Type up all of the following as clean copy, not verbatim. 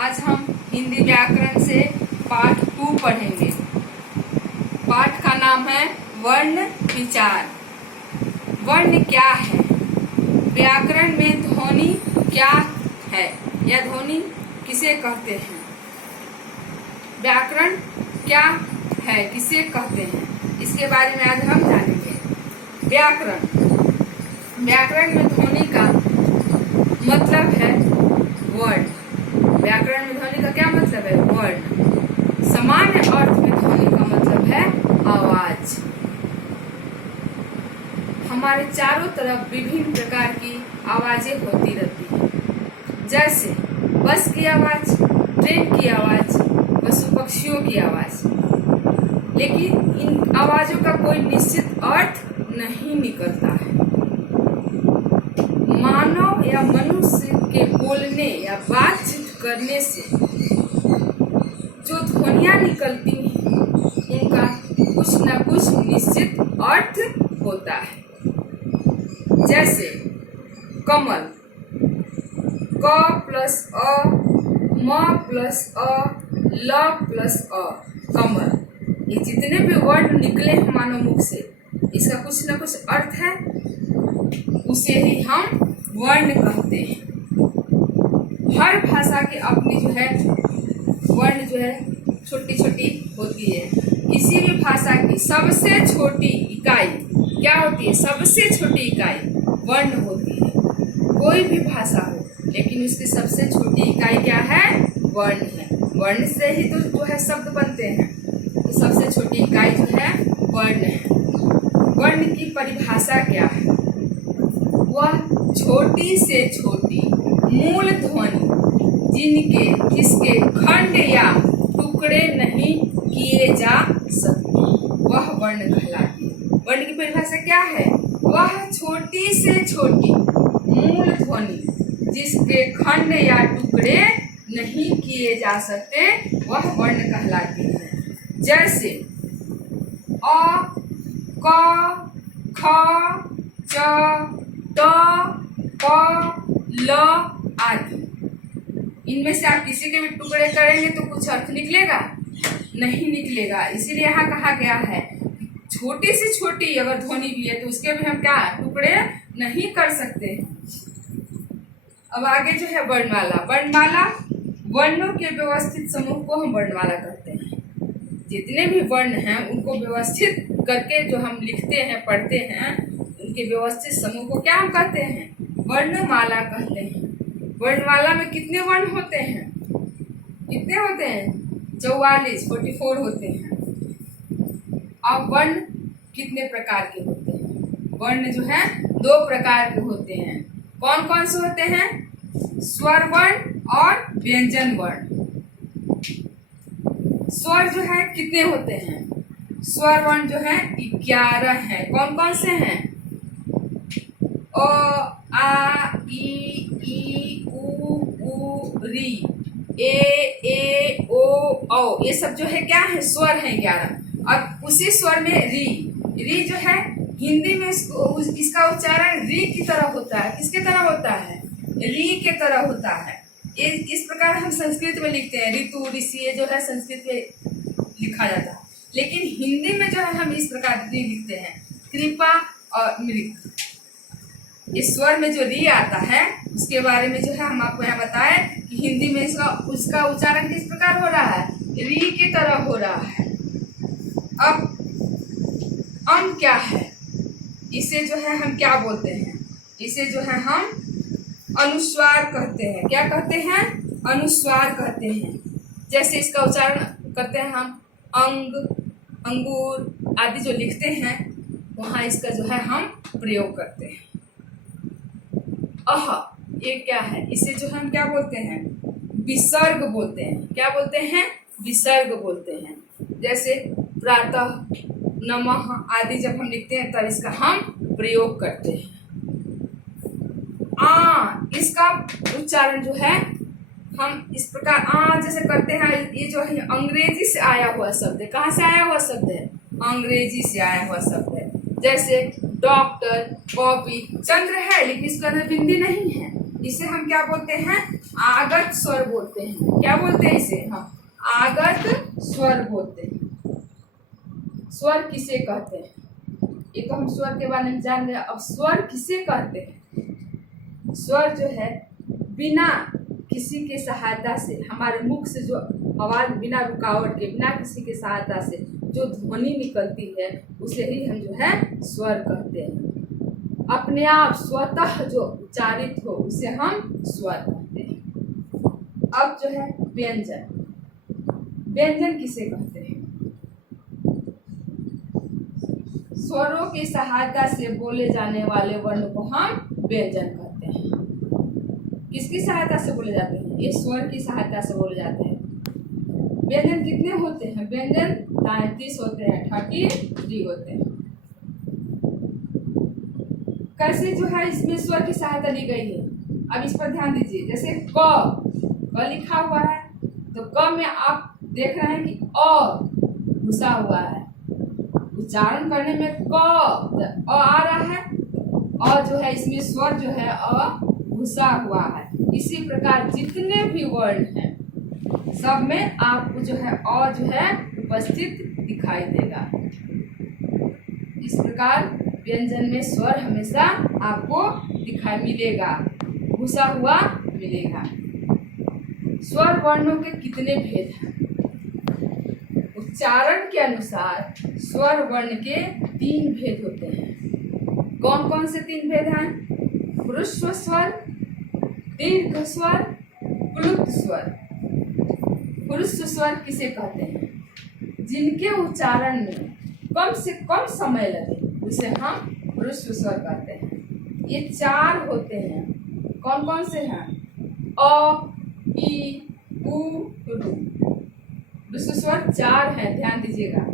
आज हम हिंदी व्याकरण से पाठ 2 पढ़ेंगे। पाठ का नाम है वर्ण विचार। वर्ण क्या है? व्याकरण में ध्वनि क्या है या ध्वनि किसे कहते हैं? व्याकरण क्या है, किसे कहते हैं, इसके बारे में आज हम जानेंगे। व्याकरण में ध्वनि का मतलब है वर्ण। व्याकरण में ध्वनि का क्या मतलब है? वर्ण। सामान्य अर्थ में ध्वनि का मतलब है आवाज। हमारे चारों तरफ विभिन्न प्रकार की आवाजें होती रहती हैं, जैसे बस की आवाज, ट्रेन की आवाज, पशु पक्षियों की आवाज। लेकिन इन आवाजों का कोई निश्चित अर्थ नहीं निकलता है। मानव या मनुष्य के बोलने या बातचीत करने से जो ध्वनियां निकलती हैं, उनका कुछ न कुछ निश्चित अर्थ होता है। जैसे कमल, क प्लस अ, म प्लस अ, ल प्लस अ, कमल। ये जितने भी वर्ड निकले हैं मानव मुख से, इसका कुछ न कुछ अर्थ है, उसे ही हम वर्ण कहते हैं। हर भाषा की अपनी जो है वर्ण जो है छोटी छोटी होती है। किसी भी भाषा की सबसे छोटी इकाई क्या होती है? सबसे छोटी इकाई वर्ण होती है। कोई भी भाषा हो, लेकिन उसकी सबसे छोटी इकाई क्या है? वर्ण है। वर्ण से ही तो जो है शब्द बनते हैं, तो सबसे छोटी इकाई जो है वर्ण है। वर्ण की परिभाषा क्या है? वह छोटी से छोटी मूल ध्वनि जिसके खंड या टुकड़े नहीं किए जा सकते, वह वर्ण कहलाती है। वर्ण की परिभाषा क्या है? वह छोटी से छोटी मूल ध्वनि जिसके खंड या टुकड़े नहीं किए जा सकते, वह वर्ण कहलाती है। जैसे अ, क, ख, च, त, प, ल आदि। इनमें से आप किसी के भी टुकड़े करेंगे तो कुछ अर्थ निकलेगा? नहीं निकलेगा। इसीलिए यहाँ कहा गया है छोटी से छोटी अगर ध्वनि भी है तो उसके भी हम क्या टुकड़े नहीं कर सकते। अब आगे जो है वर्णमाला। वर्णमाला वर्णों के व्यवस्थित समूह को हम वर्णमाला कहते हैं। जितने भी वर्ण हैं उनको व्यवस्थित करके जो हम लिखते हैं, पढ़ते हैं, उनके व्यवस्थित समूह को क्या हम कहते हैं? वर्णमाला कहते हैं। वर्णमाला में कितने वर्ण होते हैं? कितने होते हैं? 44 होते हैं। अब वर्ण कितने प्रकार के होते हैं? वर्ण जो है 2 प्रकार के होते हैं। कौन कौन से होते हैं? स्वर वर्ण और व्यंजन वर्ण। स्वर जो है कितने होते हैं? स्वर वर्ण जो है 11 है। कौन कौन से हैं? अ, आ, ई, उ, री, ए, ओ, औ। ये सब जो है क्या है? स्वर है 11। और उसी स्वर में री जो है हिंदी में इसका उच्चारण री की तरह होता है। किसके तरह होता है? री के तरह होता है। इस प्रकार हम संस्कृत में लिखते हैं। ऋतु, ऋषि, ये जो है संस्कृत में लिखा जाता है। लेकिन हिंदी में जो है हम इस प्रकार री लिखते हैं, कृपा और मृत। इस स्वर में जो री आता है उसके बारे में जो है हम आपको यहाँ बताएं कि हिंदी में उसका उच्चारण किस प्रकार हो रहा है? री की तरह हो रहा है। अब क्या है? इसे जो है हम क्या बोलते हैं? इसे जो है हम अनुस्वार कहते हैं। क्या कहते हैं? अनुस्वार कहते हैं। जैसे इसका उच्चारण करते हैं हम अंग, अंगूर आदि जो लिखते हैं, वहाँ इसका जो है हम प्रयोग करते हैं। अह, ये क्या है? इसे जो हम क्या बोलते हैं? विसर्ग बोलते हैं। क्या बोलते हैं? विसर्ग बोलते हैं। जैसे प्रातः, नमः आदि जब हम लिखते हैं तब इसका हम प्रयोग करते हैं। इसका उच्चारण जो है हम इस प्रकार जैसे करते हैं। ये जो है अंग्रेजी से आया हुआ शब्द है। कहाँ से आया हुआ शब्द है? अंग्रेजी से आया हुआ शब्द है। जैसे डॉक्टर, कॉपी, चंद्र है लेकिन इसका अंदर बिंदी नहीं है, इसे हम क्या बोलते हैं? आगत स्वर बोलते हैं। क्या बोलते हैं इसे? हम आगत स्वर बोलते हैं। स्वर किसे कहते हैं? ये तो हम स्वर के बारे में जान गए। अब स्वर किसे कहते हैं? स्वर जो है बिना किसी के सहायता से, हमारे मुख से जो आवाज बिना रुकावट के, बिना किसी के सहायता से जो ध्वनि निकलती है उसे ही हम जो है स्वर कहते हैं। अपने आप स्वतः जो उच्चारित हो उसे हम स्वर कहते हैं। अब जो है व्यंजन। व्यंजन किसे कहते हैं? स्वरों की सहायता से बोले जाने वाले वर्ण को हम व्यंजन कहते हैं। किसकी सहायता से बोले जाते हैं? ये स्वर की सहायता से बोले जाते हैं। व्यंजन कितने होते हैं? व्यंजन 33 होते हैं, 33 होते हैं। कैसे जो है इसमें स्वर की सहायता दी गई है, अब इस पर ध्यान दीजिए। जैसे क लिखा हुआ है तो क में आप देख रहे हैं कि अ घुसा हुआ है। उच्चारण करने में क आ रहा है, अ जो है इसमें स्वर जो है अ घुसा हुआ है। इसी प्रकार जितने भी वर्ण हैं सब में आपको जो है अ जो है उपस्थित दिखाई देगा। इस प्रकार व्यंजन में स्वर हमेशा आपको दिखाई मिलेगा, घुसा हुआ मिलेगा। स्वर वर्णों के कितने भेद हैं? उच्चारण के अनुसार स्वर वर्ण के 3 भेद होते हैं। कौन कौन से 3 भेद हैं? ह्रस्व स्वर, दीर्घ स्वर, प्लुत स्वर। ह्रस्व स्वर किसे कहते हैं? जिनके उच्चारण में कम से कम समय लगे उसे हम ह्रस्व स्वर कहते हैं। ये 4 होते हैं। कौन कौन से हैं? अ, ई, उ, रू। ह्रस्व स्वर 4 हैं, ध्यान दीजिएगा।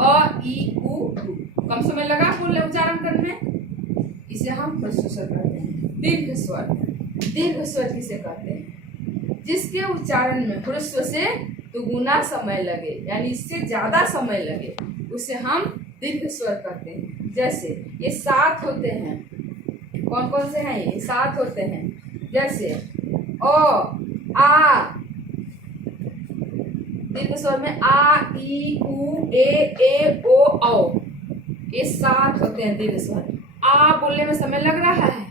अ, ई, उ, रू। कम समय लगा बोले उच्चारण करने में, इसे हम ह्रस्व स्वर कहते हैं। दीर्घ स्वर। दीर्घ स्वर किसे कहते हैं? जिसके उच्चारण में ह्रस्व से दुगुना समय लगे, यानी इससे ज्यादा समय लगे, उसे हम दीर्घ स्वर कहते हैं। जैसे ये 7 होते हैं। कौन कौन से हैं? ये 7 होते हैं। जैसे अ, आ, दीर्घ स्वर में आ, ई, उ, ए, ओ, औ। ये 7 होते हैं दीर्घ स्वर। आ बोलने में समय लग रहा है,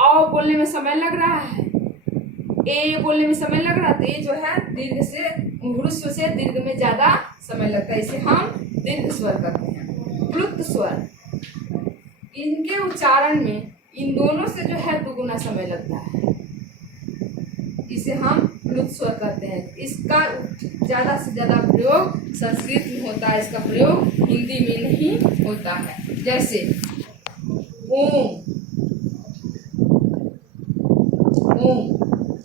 औ बोलने में समय लग रहा है, ए बोलने में समय लग रहा है। तो ये जो है दीर्घ से ह्रस्व से दीर्घ में ज्यादा समय लगता है, इसे हम दीर्घ स्वर कहते हैं। प्लुत स्वर, इनके उच्चारण में इन दोनों से जो है दुगुना समय लगता है, इसे हम प्लुत स्वर कहते हैं। इसका ज्यादा से ज्यादा प्रयोग संस्कृत में होता है, इसका प्रयोग हिंदी में नहीं होता है। जैसे ओम, ओम,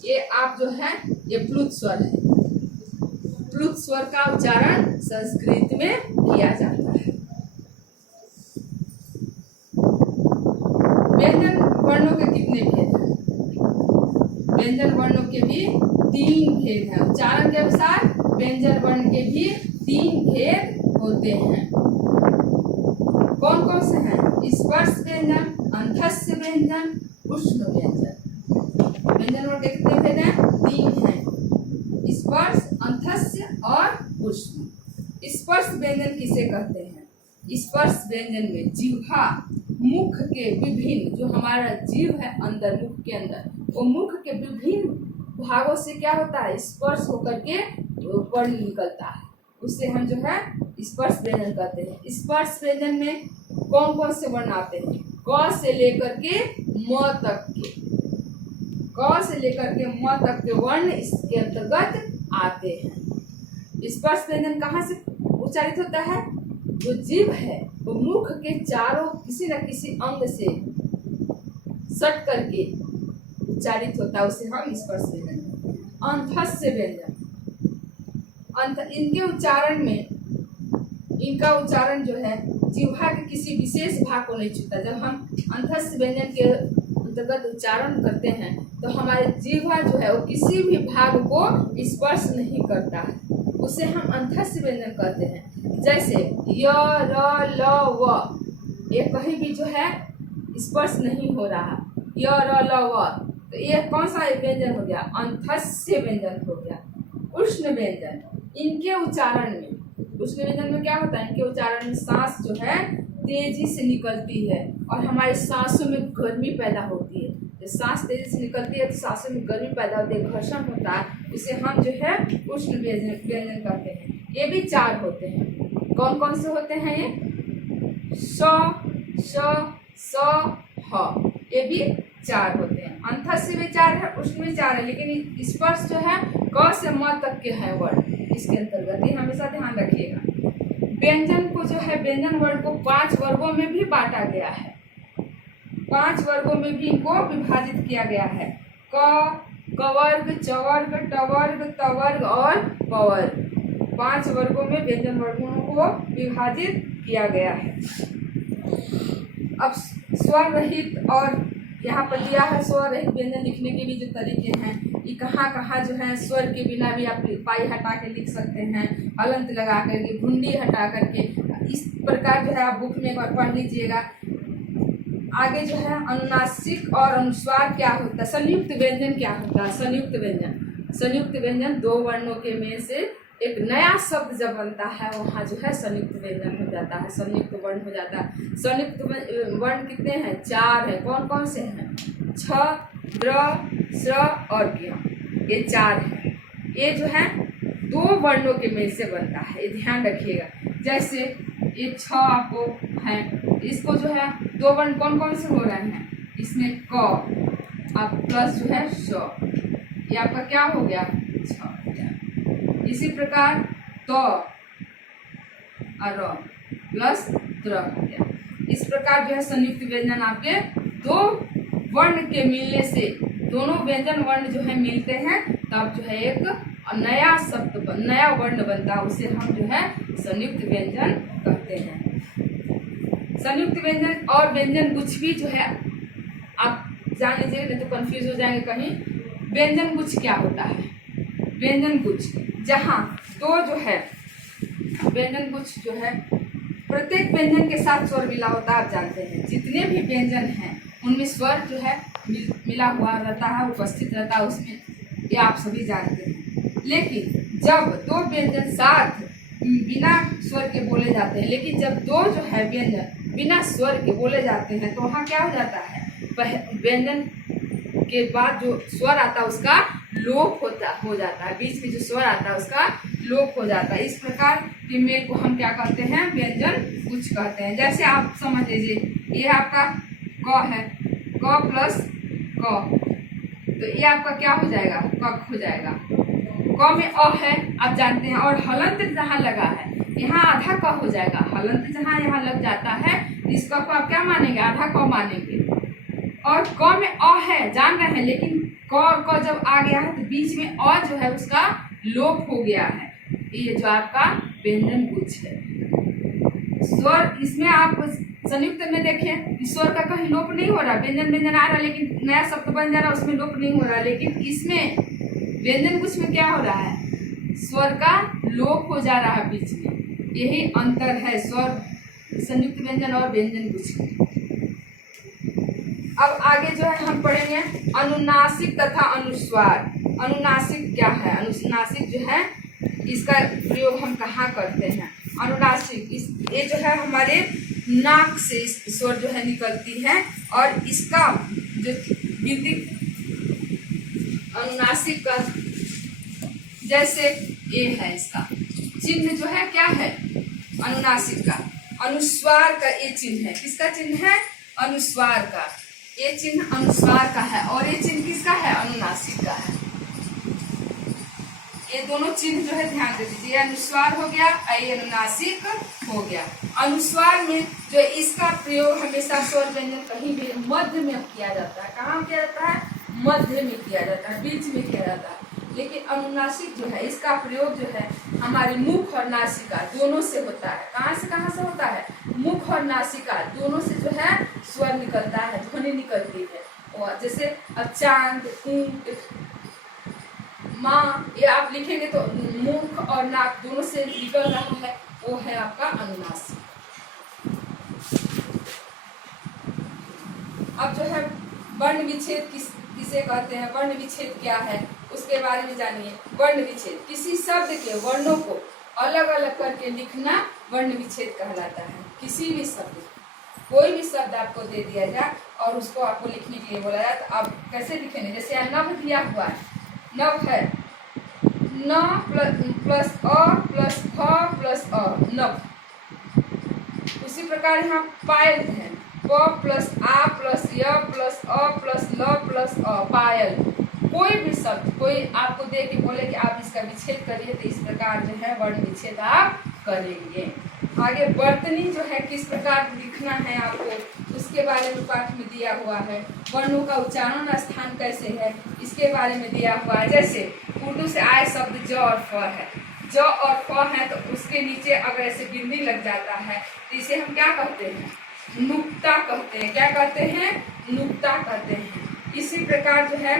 ये आप जो है ये प्लुत स्वर है। प्लुत स्वर का उच्चारण संस्कृत में किया जाता है। व्यंजन वर्णों के कितने भेद हैं? व्यंजन वर्णों के भी 3 भेद हैं। उच्चारण के अनुसार व्यंजन वर्ण के भी 3 भेद होते हैं। कौन कौन से हैं? स्पर्श व्यंजन, अंतस्य व्यंजन, उष्ण व्यंजन। व्यंजन वर्ण के कितने भेद हैं? 3 हैं। स्पर्श, अंतस्य और उष्ण। स्पर्श व्यंजन किसे कहते हैं? स्पर्श व्यंजन में जिह्वा मुख के विभिन्न, जो हमारा जीव है अंदर मुख के अंदर, वो मुख के विभिन्न भागों से क्या होता है? स्पर्श होकर के वर्ण निकलता है, उससे हम जो है स्पर्श व्यंजन कहते हैं। स्पर्श व्यंजन में कौन कौन से वर्ण आते हैं? क से लेकर के म तक के, क से लेकर के म तक के वर्ण इसके अंतर्गत आते हैं। स्पर्श व्यंजन कहाँ से उच्चारित होता है? जो जीव है वो मुख के चारों किसी न किसी अंग से सट करके उच्चारित होता है, उसे हम स्पर्श व्यंजन कहते हैं। अंतस्य व्यंजन, इनके उच्चारण में, इनका उच्चारण जो है जिह्वा के किसी विशेष भाग को नहीं छूता। जब हम अंतस्य व्यंजन के अंतर्गत उच्चारण करते हैं तो हमारे जिह्वा जो है वो किसी भी भाग को स्पर्श नहीं करता है, उसे हम अंतस्य व्यंजन कहते हैं। जैसे य, र, ल, व, ये कहीं भी जो है स्पर्श नहीं हो रहा, य, र, ल, व, तो ये कौन सा व्यंजन हो गया? अंतस्य व्यंजन हो गया। उष्ण व्यंजन, इनके उच्चारण में, उष्ण व्यंजन में क्या होता है? इनके उच्चारण में सांस जो है तेजी से निकलती है और हमारे सांसों में गर्मी पैदा होती है। जब सांस तेजी से निकलती है तो सांसों में गर्मी पैदा होती है, घर्षण होता है, इसे हम जो है उष्ण व्यंजन कहते हैं। ये भी 4 होते हैं। कौन कौन से होते हैं ये? श, स, ह, ये भी 4 होते हैं। अंतस्य भी 4 है, उष्ण भी 4 है, लेकिन स्पर्श जो है क से म तक के हैं वर्ण इसके अंतर्गत, ये हमेशा ध्यान रखिएगा। व्यंजन को जो है, व्यंजन वर्ण को 5 वर्गों में भी बांटा गया है। 5 वर्गों में भी इनको विभाजित किया गया है। कवर्ग, चवर्ग, टवर्ग, तवर्ग और पवर्ग। 5 वर्गों में व्यंजन वर्गों को विभाजित किया गया है। अब स्वर रहित, और यहाँ पर दिया है स्वर रहित व्यंजन लिखने के भी जो तरीके हैं, ये कहाँ कहाँ जो है स्वर के बिना भी आप पाई हटा के लिख सकते हैं, अलंत लगा करके, घुंडी हटा करके। इस प्रकार जो है आप बुक में एक बार पढ़ लीजिएगा। आगे जो है अनुनासिक और अनुस्वार क्या होता है, संयुक्त व्यंजन क्या होता है? संयुक्त व्यंजन, संयुक्त व्यंजन 2 वर्णों के में से एक नया शब्द जब बनता है वहाँ जो है संयुक्त व्यंजन हो जाता है, संयुक्त वर्ण हो जाता है। संयुक्त वर्ण कितने हैं? 4 है। कौन कौन से हैं? छ, द्र, स्र और ज्ञ, ये 4 हैं। ये जो है 2 वर्णों के मेल से बनता है, ये ध्यान रखिएगा। जैसे ये छ आपको है, इसको जो है 2 वर्ण कौन कौन से हो रहे हैं? इसमें क आप प्लस जो है श, ये आपका क्या हो गया? छ हो गया। इसी प्रकार त और प्लस त्र हो गया। इस प्रकार जो है संयुक्त व्यंजन आपके 2 वर्ण के मिलने से, दोनों व्यंजन वर्ण जो है मिलते हैं, तब जो है एक नया शब्द, नया वर्ण बनता है, उसे हम जो है संयुक्त व्यंजन कहते हैं। संयुक्त व्यंजन और व्यंजन गुच्छ भी जो है आप जान लीजिए, नहीं तो कंफ्यूज हो जाएंगे कहीं। व्यंजन गुच्छ क्या होता है? व्यंजन गुच्छ जहाँ 2 जो है, व्यंजन गुच्छ जो है प्रत्येक व्यंजन के साथ स्वर मिला होता है। आप जानते हैं जितने भी व्यंजन हैं उनमें स्वर जो है मिला हुआ रहता है, उपस्थित रहता है उसमें, ये आप सभी जानते हैं। लेकिन जब 2 व्यंजन साथ बिना स्वर के बोले जाते हैं, लेकिन जब 2 जो है व्यंजन बिना स्वर के बोले जाते हैं तो वहाँ क्या हो जाता है? व्यंजन के बाद जो स्वर आता है उसका लोप हो जाता है, बीच में जो स्वर आता है उसका लोप हो जाता है। इस प्रकार के मेल को हम क्या कहते हैं? व्यंजन गुच्छ कहते हैं। जैसे आप समझ लीजिए, ये आपका क है, क प्लस क, तो ये आपका क्या हो जाएगा? कक हो जाएगा। क में अ है, आप जानते हैं, और हलंत जहाँ लगा है यहाँ आधा क हो जाएगा। हलंत जहाँ यहाँ लग जाता है इस क को आप क्या मानेंगे? आधा क मानेंगे। और क में अ है, जान रहे हैं, लेकिन क और क जब आ गया है तो बीच में अ जो है उसका लोप हो गया है। ये जो आपका व्यंजन गुच्छ है। स्वर इसमें आप संयुक्त में देखें, स्वर का कहीं लोप नहीं हो रहा, व्यंजन व्यंजन आ रहा है, लेकिन नया शब्द बन जा रहा है, उसमें लोप नहीं हो रहा है। लेकिन इसमें व्यंजन गुच्छ में क्या हो रहा है? स्वर का लोप हो जा रहा है बीच में। यही अंतर है स्वर संयुक्त व्यंजन और व्यंजन गुच्छ में। अब आगे जो है हम पढ़ेंगे अनुनासिक तथा अनुस्वार। अनुनासिक क्या है? अनुनासिक जो है इसका प्रयोग हम कहाँ करते हैं? अनुनासिक ये जो है हमारे नाक से स्वर जो है निकलती है, और इसका जो विधि अनुनासिक का, जैसे ये है, इसका चिन्ह जो है क्या है? अनुनासिक का, अनुस्वार का ये चिन्ह है। किसका चिन्ह है? अनुस्वार का। ये चिन्ह अनुस्वार का है और ये चिन्ह किसका है? अनुनासिक का है। ये दोनों चिन्ह जो है ध्यान दे दीजिए, अनुस्वार हो गया और ये अनुनासिक हो गया। अनुस्वार में जो इसका प्रयोग हमेशा स्वर व्यंजन कहीं भी मध्य में किया जाता है। कहाँ किया जाता है? मध्य में किया जाता है, बीच में किया जाता है। लेकिन अनुनासिक जो है इसका प्रयोग जो है हमारे मुख और नासिका दोनों से होता है। कहाँ से होता है? मुख और नासिका दोनों से जो है स्वर निकलता है, ध्वनि निकलती है। और जैसे अब चांद, ऊंट, माँ, ये आप लिखेंगे तो मुख और नाक दोनों से निकल रहा है, वो है आपका अनुनासिक। अब जो है वर्ण विच्छेद किसे कहते हैं, वर्ण विच्छेद क्या है, उसके बारे में जानिए। वर्ण विच्छेद, किसी शब्द के वर्णों को अलग अलग करके लिखना वर्ण विच्छेद कहलाता है। किसी भी शब्द, कोई भी शब्द आपको दे दिया जाए और उसको आपको लिखने के लिए बोला जाए तो आप कैसे लिखेंगे। जैसे यहाँ नव दिया हुआ है, नव है, न प्लस अ प्लस फ प्लस अ, नव। उसी प्रकार यहाँ पायल है, प प्लस आ प्लस य प्लस अ प्लस ल प्लस अ, पायल। कोई भी शब्द कोई आपको दे के बोले कि आप इसका विच्छेद करिए तो इस प्रकार जो है वर्ण विच्छेद आप करेंगे। आगे वर्तनी जो है किस प्रकार लिखना है आपको, उसके बारे में पाठ में दिया हुआ है। वर्णों का उच्चारण स्थान कैसे है, इसके बारे में दिया हुआ है। जैसे उर्दू से आए शब्द ज और फ है, ज और फ है तो उसके नीचे अगर ऐसे बिंदी लग जाता है तो इसे हम क्या कहते हैं, नुक्ता कहते हैं। क्या कहते हैं, नुक्ता कहते हैं। इसी प्रकार जो है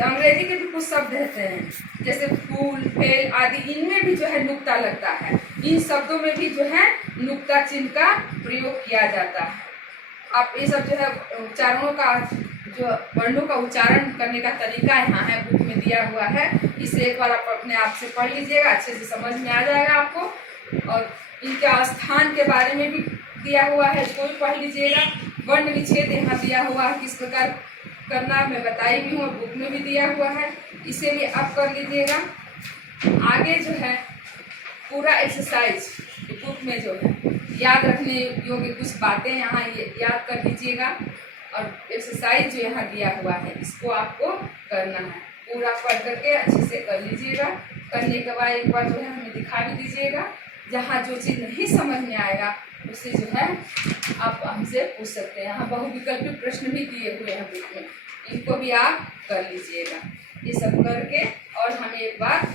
अंग्रेजी के भी कुछ शब्द रहते हैं जैसे फूल, फेल आदि, इनमें भी जो है नुक्ता लगता है। इन शब्दों में भी जो है नुक्ता चिन्ह का प्रयोग किया जाता है। आप ये सब जो है उच्चारणों का, जो वर्णों का उच्चारण करने का तरीका यहाँ है, बुक में दिया हुआ है। इसे एक बार आप अपने आप से पढ़ लीजिएगा, अच्छे से समझ में आ जाएगा आपको। और इनके स्थान के बारे में भी दिया हुआ है, इसको भी पढ़ लीजिएगा। वर्ण विच्छेद यहाँ दिया हुआ है, किस प्रकार करना मैं बताई भी हूँ, बुक में भी दिया हुआ है, इसे भी आप कर लीजिएगा। आगे जो है पूरा एक्सरसाइज बुक में जो है याद रखने योग्य कुछ बातें यहाँ याद कर लीजिएगा। और एक्सरसाइज जो यहाँ दिया हुआ है इसको आपको करना है, पूरा पढ़ करके अच्छे से कर लीजिएगा। करने के बाद एक बार जो है हमें दिखा भी दीजिएगा। जहाँ जो चीज़ नहीं समझ में आएगा उससे जो है आप हमसे पूछ सकते हैं। यहाँ बहुविकल्पी प्रश्न भी दिए हुए हैं बुक में, इनको भी आप कर लीजिएगा। ये सब करके और हमें एक बार